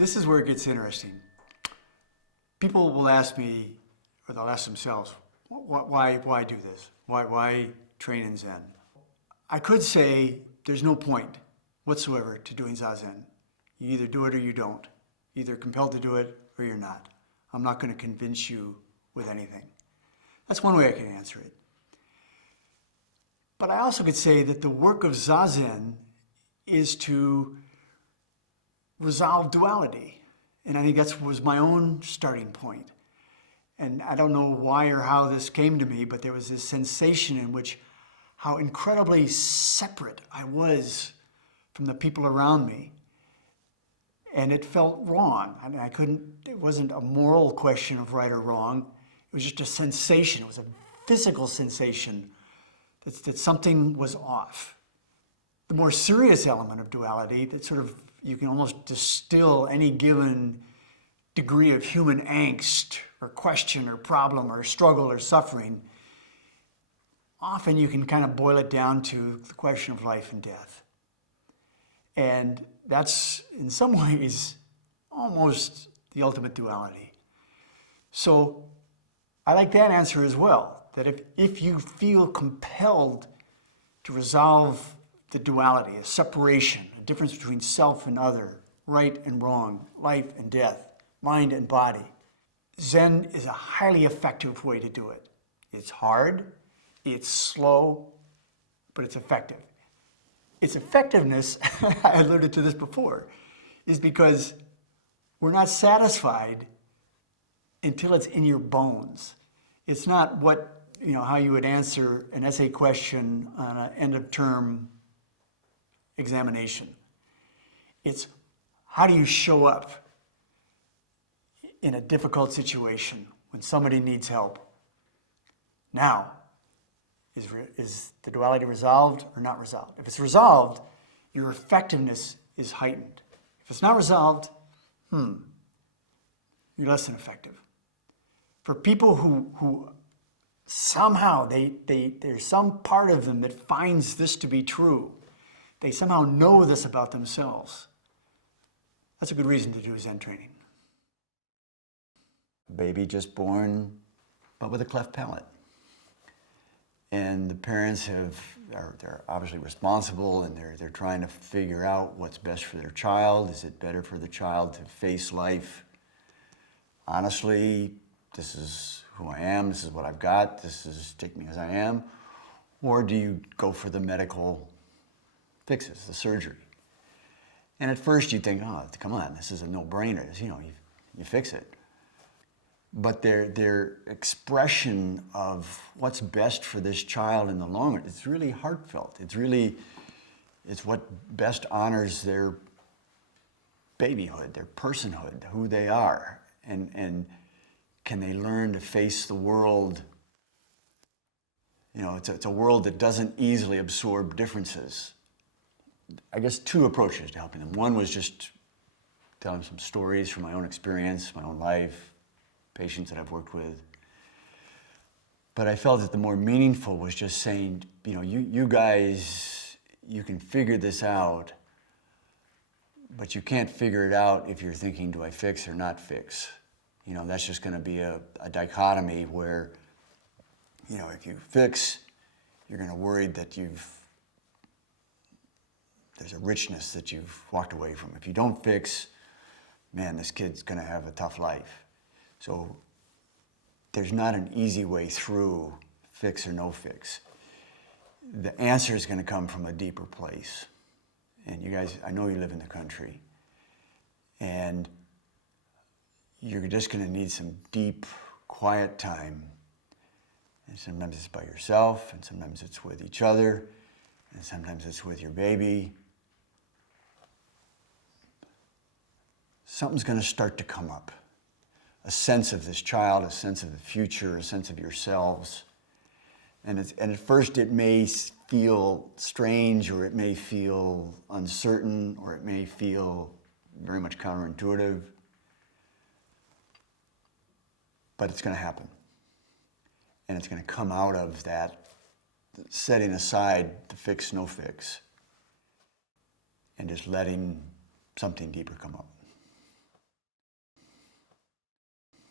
This is where it gets interesting. People will ask me, or they'll ask themselves, why do this? Why train in Zen? I could say there's no point whatsoever to doing Zazen. You either do it or you don't. You're either compelled to do it or you're not. I'm not going to convince you with anything. That's one way I can answer it. But I also could say that the work of Zazen is to resolve duality. And I think that was my own starting point. And I don't know why or how this came to me, but there was this sensation in which how incredibly separate I was from the people around me. And it felt wrong. I mean, it wasn't a moral question of right or wrong. It was just a sensation. It was a physical sensation that something was off. The more serious element of duality, that sort of, you can almost distill any given degree of human angst or question or problem or struggle or suffering. Often you can kind of boil it down to the question of life and death. And that's, in some ways, almost the ultimate duality. So I like that answer as well, that if you feel compelled to resolve the duality, a separation, a difference between self and other, right and wrong, life and death, mind and body, Zen is a highly effective way to do it. It's hard, it's slow, but it's effective. Its effectiveness, I alluded to this before, is because we're not satisfied until it's in your bones. It's not how you would answer an essay question on an end of term examination. It's how do you show up in a difficult situation when somebody needs help? Now, is the duality resolved or not resolved? If it's resolved, your effectiveness is heightened. If it's not resolved, you're less than effective. For people who somehow, there's some part of them that finds this to be true, they somehow know this about themselves, that's a good reason to do Zen training. Baby just born, but with a cleft palate. And the parents they're obviously responsible, and they're trying to figure out what's best for their child. Is it better for the child to face life honestly? This is who I am, this is what I've got, take me as I am. Or do you go for the medical fixes, the surgery? And at first you think, oh, come on, this is a no-brainer. You fix it. But their expression of what's best for this child in the long run, it's really heartfelt. It's what best honors their babyhood, their personhood, who they are. And can they learn to face the world? It's a world that doesn't easily absorb differences. I guess two approaches to helping them. One was just telling some stories from my own experience, my own life, patients that I've worked with. But I felt that the more meaningful was just saying, you guys, you can figure this out, but you can't figure it out if you're thinking, do I fix or not fix? That's just going to be a dichotomy where, if you fix, you're going to worry that there's a richness that you've walked away from. If you don't fix, man, this kid's going to have a tough life. So there's not an easy way through fix or no fix. The answer is going to come from a deeper place. And you guys, I know you live in the country, and you're just going to need some deep, quiet time. And sometimes it's by yourself, and sometimes it's with each other, and sometimes it's with your baby. Something's going to start to come up. A sense of this child, a sense of the future, a sense of yourselves. And at first it may feel strange, or it may feel uncertain, or it may feel very much counterintuitive. But it's going to happen. And it's going to come out of that setting aside the fix, no fix, and just letting something deeper come up.